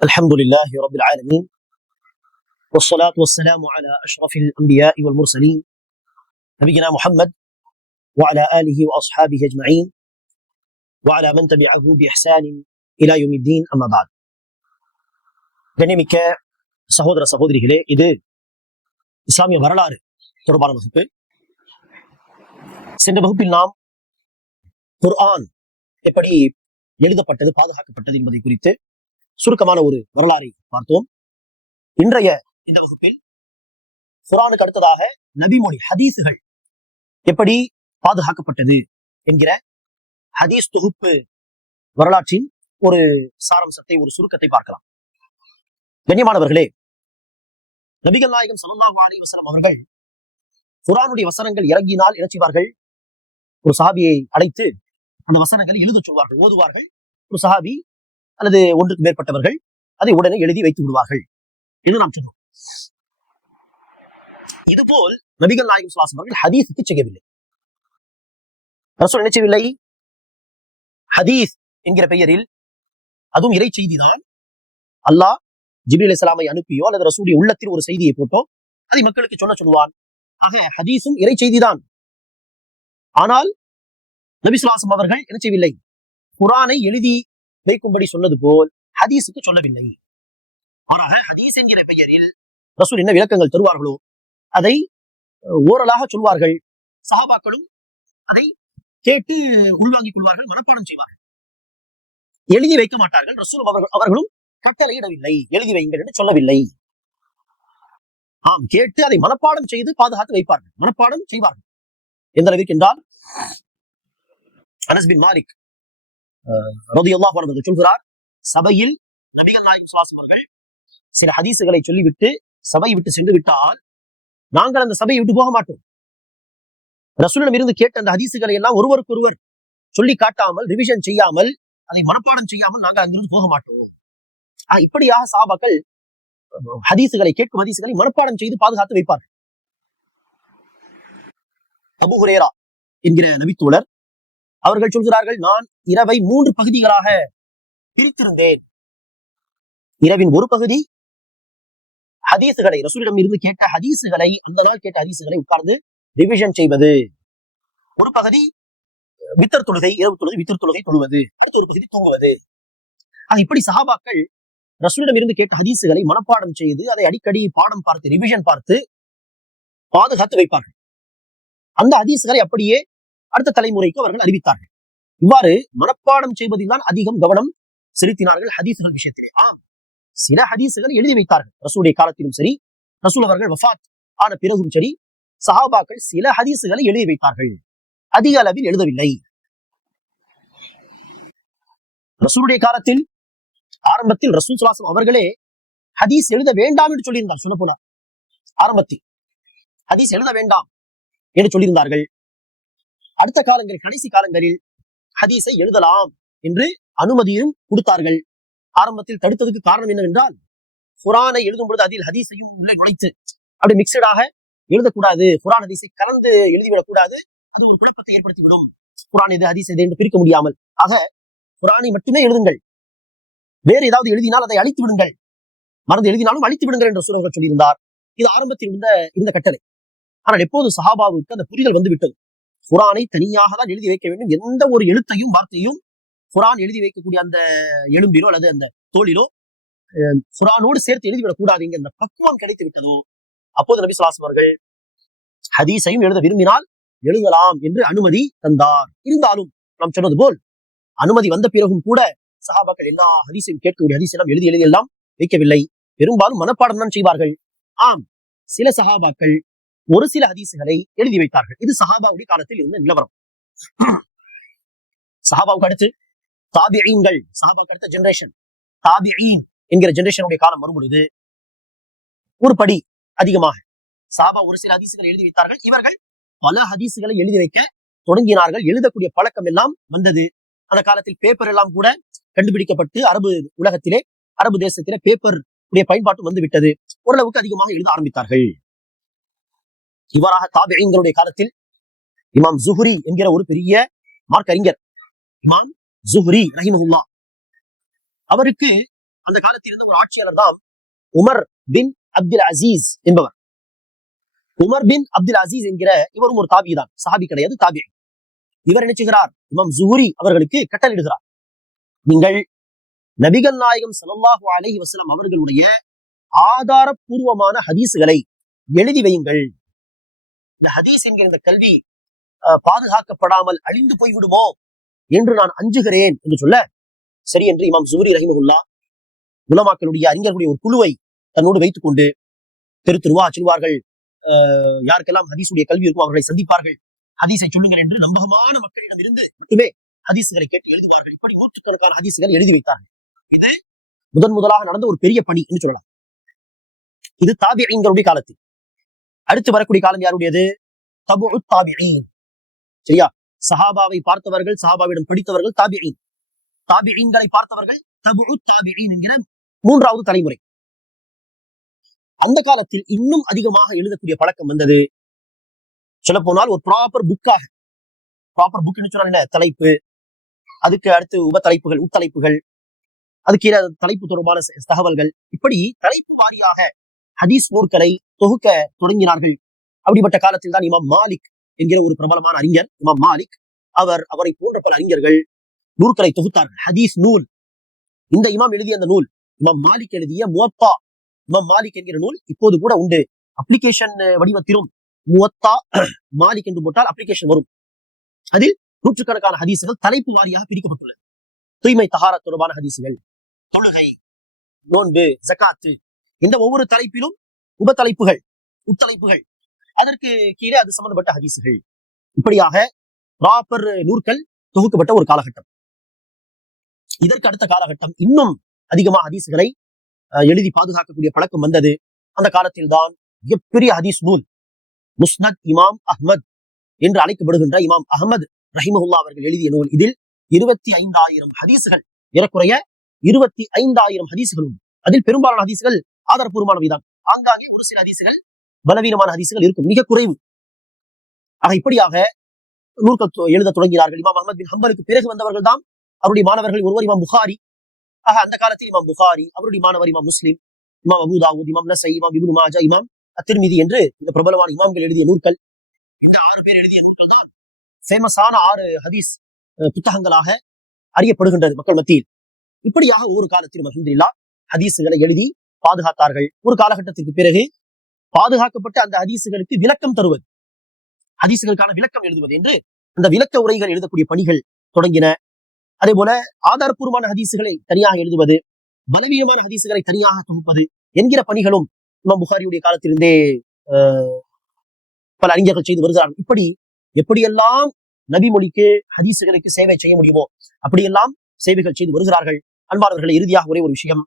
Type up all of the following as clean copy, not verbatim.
الحمد لله رب العالمين والصلاة والسلام على أشرف الأنبياء والمرسلين نبينا محمد وعلى آله وأصحابه أجمعين وعلى من تبعه بإحسان إلى يوم الدين أما بعد. கண்ணியமிக்க சகோதர சகோதரிகளே, இது இஸ்லாமிய வரலாறு தொடர்பான வகுப்பு. சென்ற வகுப்பில் நாம் குர்ஆன் எப்படி எழுதப்பட்டது, பாதுகாக்கப்பட்டது என்பதை குறித்து சுருக்கமான ஒரு வரலாறை பார்த்தோம். இன்றைய இந்த வகுப்பில் குர்ஆனுக்கு அடுத்ததாக நபிமொழி ஹதீஸுகள் எப்படி பாதுகாக்கப்பட்டது என்கிற ஹதீஸ் தொகுப்பு வரலாற்றின் ஒரு சாரம்சத்தை, ஒரு சுருக்கத்தை பார்க்கலாம். கண்ணியமானவர்களே, நபிகள் நாயகம் ஸல்லல்லாஹு அலைஹி வஸல்லம் அவர்கள் குர்ஆனுடைய வசனங்கள் இறங்கினால் என்ன செய்வார்கள்? ஒரு சஹாபியை அழைத்து அந்த வசனங்களை எழுத சொல்வார்கள், ஓதுவார்கள். ஒரு சஹாபி அல்லது ஒன்றுக்கு மேற்பட்டவர்கள் அதை உடனே எழுதி வைத்து விடுவார்கள் என்று நாம் சொன்னோம். இதுபோல் நபிகள் நாயகம் ஸல்லல்லாஹு அலைஹி வஸல்லம் அவர்கள் ஹதீஸுக்கு செய்யவில்லை. ரசூல் என்ன செய்யவில்லை? ஹதீஸ் என்கிற பெயரில், அதுவும் இறை செய்திதான், அல்லாஹ் ஜிப்ரீல் அலைஹிஸ்ஸலாமை அனுப்பியோ அல்லது ரசூலுடைய உள்ளத்தில் ஒரு செய்தியை போட்டோ அதை மக்களுக்கு சொல்லுவான். ஆக ஹதீஸும் இறை செய்திதான். ஆனால் நபி ஸல்லல்லாஹு அலைஹி வஸல்லம் அவர்கள் என்ன செய்யவில்லை? குர்ஆனை எழுதி வைக்கும்படி சொன்னது போல் ஹதீஸுக்கு சொல்லவில்லை. மாறாக ஹதீஸ் என்கிற பெயரில் ரசூல் என்ன விளக்கங்கள் தருவார்களோ அதை ஓரலாக சொல்வார்கள். சஹாபாக்களும் அதை கேட்டு உள்வாங்கிக் கொள்வார்கள், மனப்பாடம் செய்வார்கள். எழுதி வைக்க மாட்டார்கள். ரசூல் அவர்களும் கட்டளையிடவில்லை, எழுதி வைங்கள் என்று சொல்லவில்லை. கேட்டு அதை மனப்பாடம் செய்து பாதுகாத்து வைப்பார்கள், மனப்பாடம் செய்வார்கள். எந்த அளவிற்கு என்றால், அனஸ் பின் மாலிக் ரலியல்லாஹு அன்ஹு அவர்கள் சொல்கிறார், சபையில் நபிகள் நாயகம் ஸல்லல்லாஹு அலைஹி வஸல்லம் அவர்கள் சில ஹதீஸுகளை சொல்லிவிட்டு சபை விட்டு சென்று விட்டால் நாங்கள் அந்த சபையை விட்டு போக மாட்டோம். ரசூலிடம் இருந்து கேட்ட அந்த ஹதீஸுகளை எல்லாம் ஒருவருக்கொருவர் சொல்லி காட்டாமல், ரிவிஷன் செய்யாமல், அதை மனப்பாடம் செய்யாமல் நாங்கள் அங்கிருந்து போக மாட்டோம். இப்படியாக சஹாபாக்கள் ஹதீஸுகளை, கேட்கும் ஹதீஸுகளை மனப்பாடம் செய்து பாதுகாத்து வைப்பார்கள். அபூ ஹுரைரா என்கிற நபித்தோழர் அவர்கள் சொல்கிறார்கள், நான் இரவை 3 பகுதிகளாக பிரித்திருந்தேன். இரவின் ஒரு பகுதி ஹதீஸுகளை, ரசூலிடம் இருந்து கேட்ட ஹதீஸுகளை, அந்த நாள் கேட்ட ஹதீஸுகளை உட்கார்ந்து ரிவிஷன் செய்வது. ஒரு பகுதி வித்தர் தொழுகை, இரவு தொழுகை, வித்தர் தொழுகை தொழுவது. அடுத்த ஒரு பகுதி தூங்குவது. இப்படி சஹாபாக்கள் ரசூலிடம் இருந்து கேட்ட ஹதீஸுகளை மனப்பாடம் செய்து அதை அடிக்கடி பாடம் பார்த்து, ரிவிஷன் பார்த்து பாதுகாத்து வைப்பார்கள். அந்த ஹதீஸுகளை அப்படியே அடுத்த தலைமுறைக்கு அவர்கள் அறிவித்தார்கள். இவ்வாறு மனப்பாடம் செய்வதில் தான் அதிகம் கவனம் செலுத்தினார்கள் ஹதீஸுகள் விஷயத்திலே. சில ஹதீஸுகள் எழுதி வைத்தார்கள். ரசூலுடைய காலத்திலும் சரி, ரசூல் அவர்கள் வஃபாத் ஆன பிறகும் சரி, சஹாபாக்கள் சில ஹதீஸுகளை எழுதி வைத்தார்கள், அதிக அளவில் எழுதவில்லை. ரசூலுடைய காலத்தில் ஆரம்பத்தில் ரசூல் ஸல்லல்லாஹு அலைஹி வஸல்லம் அவர்களே ஹதீஸ் எழுத வேண்டாம் என்று சொல்லியிருந்தார். சொல்ல போனார், ஆரம்பத்தில் ஹதீஸ் எழுத வேண்டாம் என்று சொல்லியிருந்தார்கள். அடுத்த காலங்களில், கடைசி காலங்களில் ஹதீஸை எழுதலாம் என்று அனுமதியும் கொடுத்தார்கள். ஆரம்பத்தில் தடுத்ததுக்கு காரணம் என்னவென்றால், குர்ஆனை எழுதும் பொழுது அதில் ஹதீஸையும் உள்ளே நுழைத்து அப்படி மிக்சடாக எழுதக்கூடாது, குர்ஆன் ஹதீஸை கலந்து எழுதிவிடக் கூடாது, அது ஒரு குழப்பத்தை ஏற்படுத்திவிடும். குர்ஆன் எது, ஹதீஸ் எது என்று பிரிக்க முடியாமல். ஆக குர்ஆனை மட்டுமே எழுதுங்கள், வேறு ஏதாவது எழுதினால் அதை அழித்து விடுங்கள், மறந்து எழுதினாலும் அழித்து விடுங்கள் என்று ரசூல் சொல்லியிருந்தார். இது ஆரம்பத்தில் இருந்த கட்டளை. ஆனால் எப்போது சஹாபாவுக்கு அந்த புரிதல் வந்து விட்டது, குர்ஆனை தனியாக தான் எழுதி வைக்க வேண்டும், எந்த ஒரு எழுத்தையும் வார்த்தையும் குர்ஆன் எழுதி வைக்கக்கூடிய அந்த எலும்பிலோ அல்லது அந்த தோளிலோ குர்ஆனோடு சேர்த்து எழுதிவிடக் கூடாது என்கிற அந்த பக்குவம் கிடைத்து விட்டதோ, அப்போது நபி ஸல்லல்லாஹு அலைஹி வஸல்லம் அவர்கள் ஹதீஸையும் எழுத விரும்பினால் எழுதலாம் என்று அனுமதி தந்தார். இருந்தாலும் நாம் சொன்னது போல் அனுமதி வந்த பிறகும் கூட சஹாபாக்கள் எல்லா ஹதீஸையும், கேட்கக்கூடிய ஹதீஸ் எல்லாம் எழுதி எல்லாம் வைக்கவில்லை. பெரும்பாலும் மனப்பாடம் தான் செய்வார்கள். சில சஹாபாக்கள் ஒரு சில ஹதீஸுகளை எழுதி வைத்தார்கள். இது சஹாபாவுடைய காலத்தில் இருந்த நிலவரம். சஹாபாவுக்கு அடுத்து தாபிஈன்கள், சஹாபாவுக்கு அடுத்த ஜெனரேஷன் தாபிஈன் என்கிற ஜெனரேஷனுடைய காலம் வரும் பொழுது ஒரு படி அதிகமாக சஹாபா ஒரு சில ஹதீஸுகளை எழுதி வைத்தார்கள். இவர்கள் பல ஹதீஸுகளை எழுதி வைக்க தொடங்கினார்கள். எழுதக்கூடிய பழக்கம் எல்லாம் வந்தது. அந்த காலத்தில் பேப்பர் எல்லாம் கூட கண்டுபிடிக்கப்பட்டு அரபு உலகத்திலே, அரபு தேசத்திலே பேப்பர் உடைய பயன்பாட்டு வந்து விட்டது. ஓரளவுக்கு அதிகமாக எழுத ஆரம்பித்தார்கள். இவ்வாறாக தாபிஈன்களுடைய காலத்தில் இமாம் ஸுஹ்ரி என்கிற ஒரு பெரிய மார்க் அறிஞர், இமாம் ஸுஹ்ரி ரஹிமஹுல்லாஹ், அவருக்கு அந்த காலத்தில் இருந்த ஒரு ஆட்சியாளர் தான் உமர் பின் அப்துல் அசீஸ் என்பவர். உமர் பின் அப்துல் அசீஸ் என்கிற இவரும் ஒரு தாபி தான், சஹாபி கிடையாது, தாபி. இவர் என்ன செய்கிறார்? இமாம் ஜுஹரி அவர்களுக்கு கட்டளையிடுகிறார், நீங்கள் நபிகள் நாயகம் ஸல்லல்லாஹு அலைஹி வஸல்லம் அவர்களுடைய ஆதாரபூர்வமான ஹதீசுகளை எழுதி வையுங்கள். இந்த ஹதீஸ் என்கிற இந்த கல்வி பாதுகாக்கப்படாமல் அழிந்து போய்விடுமோ என்று நான் அஞ்சுகிறேன் என்று சொல்ல, சரி என்று இமாம் ஜுஹரி ரஹிமஹுல்லா உலமாக்களுடைய அறிஞர்களுடைய ஒரு குழுவை தன்னோடு வைத்துக் கொண்டு தெரு தெருவா செல்வார்கள். யாருக்கெல்லாம் ஹதீஸுடைய கல்வி இருக்கும் அவர்களை சந்திப்பார்கள். ஹதீஸை சொல்லுங்கள் என்று நம்பகமான மக்களிடம் இருந்து மட்டுமே ஹதீசுகளை கேட்டு எழுதுவார்கள். இப்படி நூற்றுக்கணக்கான ஹதீசுகள் எழுதி வைத்தார்கள். இது முதலாக நடந்த ஒரு பெரிய பணி என்று சொல்லலாம். இது தாபிஈன்களுடைய காலத்தில். அடுத்து வரக்கூடிய காலம் யாருடையது? தபுஉ தாபிஈன். சரியா? சஹாபாவை பார்த்தவர்கள், சஹாபாவிடம் படித்தவர்கள் தாபிஈன். தாபிஈன்களை பார்த்தவர்கள் தபுஉ தாபிஈன் என்கிற மூன்றாவது தலைமுறை. அந்த காலத்தில் இன்னும் அதிகமாக எழுதக்கூடிய பழக்கம் வந்தது. சொல்ல போனால் ஒரு ப்ராப்பர் புக்காக, ப்ராப்பர் புக் சொன்னா தலைப்பு, அதுக்கு அடுத்து உப தலைப்புகள், உட்தலைப்புகள், அதுக்கு தலைப்பு தொடர்பான தகவல்கள், இப்படி தலைப்பு வாரியாக ஹதீஸ் நூற்களை தொகுக்க தொடங்கினார்கள். அப்படிப்பட்ட காலத்தில் தான் இமாம் மாலிக் என்கிற ஒரு பிரபலமான அறிஞர், இமாம் மாலிக், அவரை போன்ற பல அறிஞர்கள் நூற்களை தொகுத்தார்கள். ஹதீஸ் நூல், இந்த இமாம் எழுதிய அந்த நூல், இமாம் மாலிக் எழுதிய முவத்தா, இமாம் மாலிக் என்கிற நூல் இப்போது கூட உண்டு. அப்ளிகேஷன் வடிவத்திலும் முவத்தா மாலிக் என்று போட்டால் அப்ளிகேஷன் வரும். அதில் நூற்றுக்கணக்கான ஹதீசுகள் தலைப்பு வாரியாக பிரிக்கப்பட்டுள்ளது. தூய்மை தஹாரத் தொடர்பான ஹதீசுகள், தொழுகை, நோன்பு, ஜகாத்து, இந்த ஒவ்வொரு தலைப்பிலும் உப தலைப்புகள், உட்தலைப்புகள், அதற்கு கீழே அது சம்பந்தப்பட்ட ஹதீசுகள், இப்படியாக ப்ராப்பர் நூற்கள் தொகுக்கப்பட்ட ஒரு காலகட்டம். இதற்கு அடுத்த காலகட்டம் இன்னும் அதிகமாக ஹதீசுகளை எழுதி பாதுகாக்கக்கூடிய பழக்கம் வந்தது. அந்த காலத்தில் தான் மிகப்பெரிய ஹதீஸ் நூல் முஸ்னத் இமாம் அஹ்மத் என்று அழைக்கப்படுகின்ற இமாம் அஹ்மத் ரஹிமஹுல்லா அவர்கள் எழுதிய நூல். இதில் 25,000 ஹதீசுகள், ஏறக்குறைய 25,000 ஹதீசுகள். அதில் பெரும்பாலான ஹதீசுகள் ஆதாரப்பூர்வமானவைதான். ஆங்காங்கே ஒரு சில ஹதீசுகள் பலவீனமான ஹதீசுகள் இருக்கும், மிக குறைவு. ஆக இப்படியாக நூல்கள் எழுத தொடங்கினார்கள். இமாம் அஹ்மத் பின் ஹம்பலுக்கு பிறகு வந்தவர்கள் தான் அவருடைய மாணவர்கள் ஒருவர் இமாம் புகாரி. ஆக அந்த காலத்தில் இமாம் புகாரி, அவருடைய மாணவர் இமாம் முஸ்லிம், இமாம் அபூ தாவூத், இமாம் நஸை, இமாம் இப்னு மாஜா, இமாம் அத்திர்மிதி என்று இந்த பிரபலமான இமாம்கள் எழுதிய நூல்கள், இந்த 6 பேர் எழுதிய நூல்கள் தான் ஃபேமஸான 6 ஹதீஸ் புத்தகங்களாக அறியப்படுகின்றது மக்கள் மத்தியில். இப்படியாக ஒவ்வொரு காலத்திலும் அல்ஹம்துலில்லாஹ் ஹதீசுகளை எழுதி பாதுகாத்தார்கள். ஒரு காலகட்டத்திற்கு பிறகு பாதுகாக்கப்பட்ட அந்த ஹதீசுகளுக்கு விளக்கம் தருவது, ஹதீசுகளுக்கான விளக்கம் எழுதுவது என்று அந்த விளக்க உரைகள் எழுதக்கூடிய பணிகள் தொடங்கின. அதே போல ஆதாரப்பூர்வமான ஹதீசுகளை தனியாக எழுதுவது, பலவீனமான ஹதீசுகளை தனியாக தொகுப்பது என்கிற பணிகளும் இமாம் புகாரியுடைய காலத்திலிருந்தே பல அறிஞர்கள் செய்து வருகிறார்கள். இப்படி எப்படியெல்லாம் நபி மொழிக்கு ஹதீசுகளுக்கு சேவை செய்ய முடியுமோ அப்படியெல்லாம் சேவைகள் செய்து வருகிறார்கள். அன்பானவர்களை, இறுதியாக ஒரே ஒரு விஷயம்.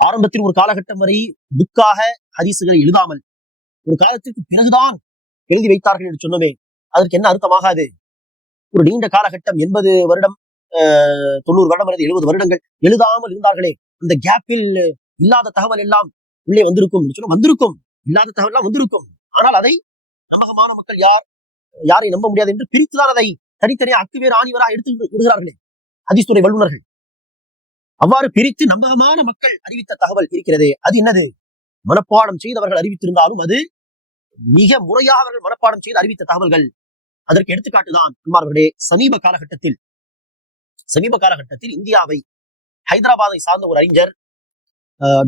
ஆரம்பத்தில் ஒரு காலகட்டம் வரை புக்காக ஹதீசுகளை எழுதாமல் ஒரு காலத்திற்கு பிறகுதான் எழுதி வைத்தார்கள் என்று சொன்னோமே, அதற்கு என்ன அர்த்தமாகாது? ஒரு நீண்ட காலகட்டம், 80 வருடம், 90 வருடம் அல்லது 70 வருடங்கள் எழுதாமல் இருந்தார்களே, அந்த கேப்பில் இல்லாத தகவல் எல்லாம் உள்ளே வந்திருக்கும், வந்திருக்கும், இல்லாத தகவல் எல்லாம் வந்திருக்கும். ஆனால் அதை நம்பகமான மக்கள் யாரை நம்ப முடியாது என்று பிரித்துதான் அதை தனித்தனியாக அக்குவேர் ஆணிவராக எடுத்து விடுகிறார்களே ஹதீஸ் துறை வல்லுநர்கள். அவ்வாறு பிரித்து நம்பகமான மக்கள் அறிவித்த தகவல் இருக்கிறதே, அது என்னது? மனப்பாடம் செய்தவர்கள் அறிவித்திருந்தாலும் அது மிக முறையாக அவர்கள் மனப்பாடம் செய்து அறிவித்த தகவல்கள். அதற்கு எடுத்துக்காட்டுதான் அன்பார்களே, சமீப காலகட்டத்தில் இந்தியாவை, ஹைதராபாத்தை சார்ந்த ஒரு அறிஞர்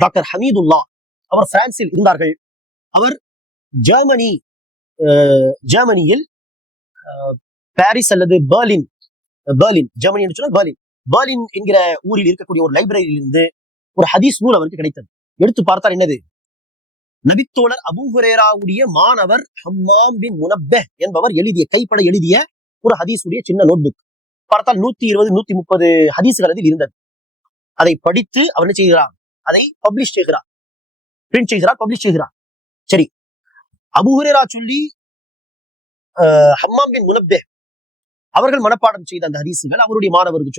டாக்டர் ஹமீதுல்லா, அவர் பிரான்சில் இருந்தார்கள். அவர் ஜெர்மனியில் பாரிஸ் அல்லது பெர்லின், ஜெர்மனி என்று சொன்னால் பெர்லின் என்கிற ஊரில் இருக்கக்கூடிய ஒரு லைப்ரரியில் இருந்து ஒரு ஹதீஸ் நூல் அவருக்கு கிடைத்தது. எடுத்து பார்த்தால் என்னது? நபித்தோழர் அபூ ஹுரைராவுடைய மாணவர் ஹம்மாம் பின் முனப்பஹ் என்பவர் கைப்பட எழுதிய ஒரு ஹதீஸுடைய சின்ன நோட்புக். பார்த்தால் 120, 130 ஹதீஸ்கள் அதில் இருந்தது. அதை படித்து அவர் என்ன செய்கிறார்? அதை பப்ளிஷ் செய்கிறார், பிரிண்ட் செய்கிறார், பப்ளிஷ் செய்கிறார். சரி, அபூ ஹுரைரா சொல்லி ஹம்மாம் பின் முனப்பஹ் அவர்கள் மனப்பாடம் செய்த அந்த ஹதீசுகள் அவருடைய மாணவருக்கு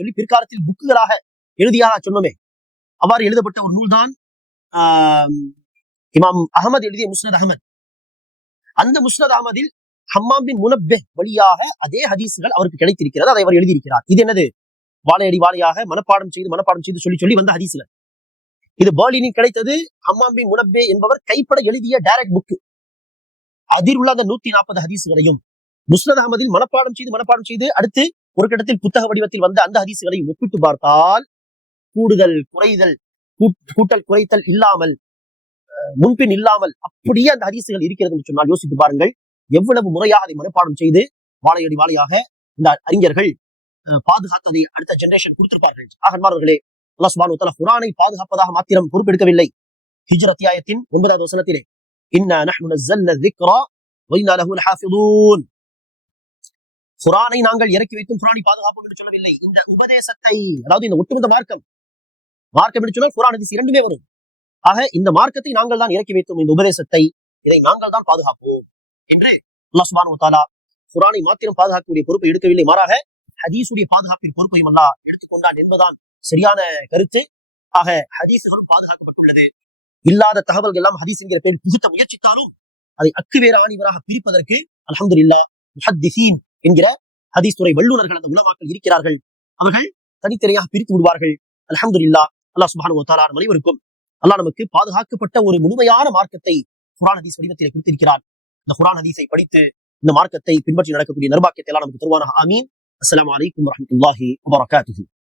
சொல்லி பிற்காலத்தில் புக்குகளாக எழுதியாக சொன்னோமே, அவ்வாறு எழுதப்பட்ட ஒரு நூல் தான் இமாம் அஹமது எழுதிய முஸ்னத் அஹமத். அந்த முஸ்னத் அஹமதில் ஹம்மாம் பின் முனப்பஹ் வழியாக அதே ஹதீசுகள் அவருக்கு கிடைத்திருக்கிறது, அதை அவர் எழுதியிருக்கிறார். இது என்னது? வாழையடி வாழையாக மனப்பாடம் செய்து சொல்லி சொல்லி வந்த ஹதீஸ்ல. இது பெர்லினில் கிடைத்தது. ஹம்மாம் பின் முனப்பே என்பவர் கைப்பட எழுதிய டைரக்ட் புக். அதில் உள்ள அந்த 140 ஹதீஸ்களையும் முஸ்னத் அஹமதில் மனப்பாடம் செய்து அடுத்து ஒரு கட்டத்தில் புத்தக வடிவத்தில் வந்த அந்த ஹதீஸ்களையும் ஒப்பிட்டு பார்த்தால் கூடுதல் குறைதல் கூட்டல் குறைத்தல் இல்லாமல் முன்பின் இல்லாமல் அப்படியே அந்த ஹதீஸ்கள் இருக்கிறது என்று சொன்னால் யோசித்து பாருங்கள் எவ்வளவு முறையாக அதை மனப்பாடம் செய்து வாழையடி வாழையாக இந்த அறிஞர்கள் பாதுகாத்ததை அடுத்த ஜெனரேஷன் கொடுத்திருப்பார்கள். அன்பார்ந்தவர்களே, அல்லாஹ் சுப்ஹானஹு வ தஆலா குர்ஆனை பாதுகாப்பதாக மாத்திரம் பொறுப்பெடுக்கவில்லை. ஹிஜ்ர் அத்தியாயத்தின் 9வது வசனத்திலே இன்னா நஹ்னு நஸல்னா ذிக்ரா வ இன்னா லஹு லஹாஃபிதூன், குர்ஆனை நாங்கள் இறக்கி வைத்தும் குர்ஆனை பாதுகாப்போம் என்று சொல்லவில்லை. இந்த உபதேசத்தை, அதாவது இந்த ஒட்டுமொத்த மார்க்கம் என்று சொன்னால் குர்ஆன் ஹதீஸ் இரண்டுமே வரும். ஆக இந்த மார்க்கத்தை நாங்கள் தான் இறக்கி வைத்தோம், இந்த உபதேசத்தை இதை நாங்கள் தான் பாதுகாப்போம் என்று அல்லாஹ் சுப்ஹானஹு வ தஆலா குர்ஆனை மாத்திரம் பாதுகாக்கக்கூடிய பொறுப்பை எடுக்கவில்லை, மாறாக ஹதீஸுடைய பாதுகாப்பின் பொறுப்பையும் அல்லாஹ் எடுத்துக்கொண்டான் என்பதுதான் சரியான கருத்து. ஆக ஹதீஸுகளும் பாதுகாக்கப்பட்டுள்ளது. இல்லாத தகவல்கள் எல்லாம் ஹதீஸ் என்கிற பேரில் புகுத்த முயற்சித்தாலும் அதை அக்குவேற ஆணிவராக பிரிப்பதற்கு அல்ஹம்துலில்லாஹ் முஹத்திஸீன் என்கிற ஹதீஸ் துறை வல்லுநர்கள், அந்த உலமாக்கள் இருக்கிறார்கள். அவர்கள் தனித்தனியாக பிரித்து விடுவார்கள். அல்ஹம்துலில்லாஹ். அல்லாஹ் சுப்ஹானஹு வ தஆலா நம் அனைவருக்கும் அல்லாஹ் நமக்கு பாதுகாக்கப்பட்ட ஒரு முழுமையான மார்க்கத்தை குர்ஆன் ஹதீஸ் வடிவத்தில் கொடுத்திருக்கிறார். இந்த குர்ஆன் ஹதீஸை படித்து இந்த மார்க்கத்தை பின்பற்றி நடக்கக்கூடிய நர்பாக்கியத்தை எல்லாம் நமக்கு தருவானாக. ஆமீன். அஸ்ஸலாமு அலைக்கும் வரஹ்மத்துல்லாஹி வ பரகாத்துஹு.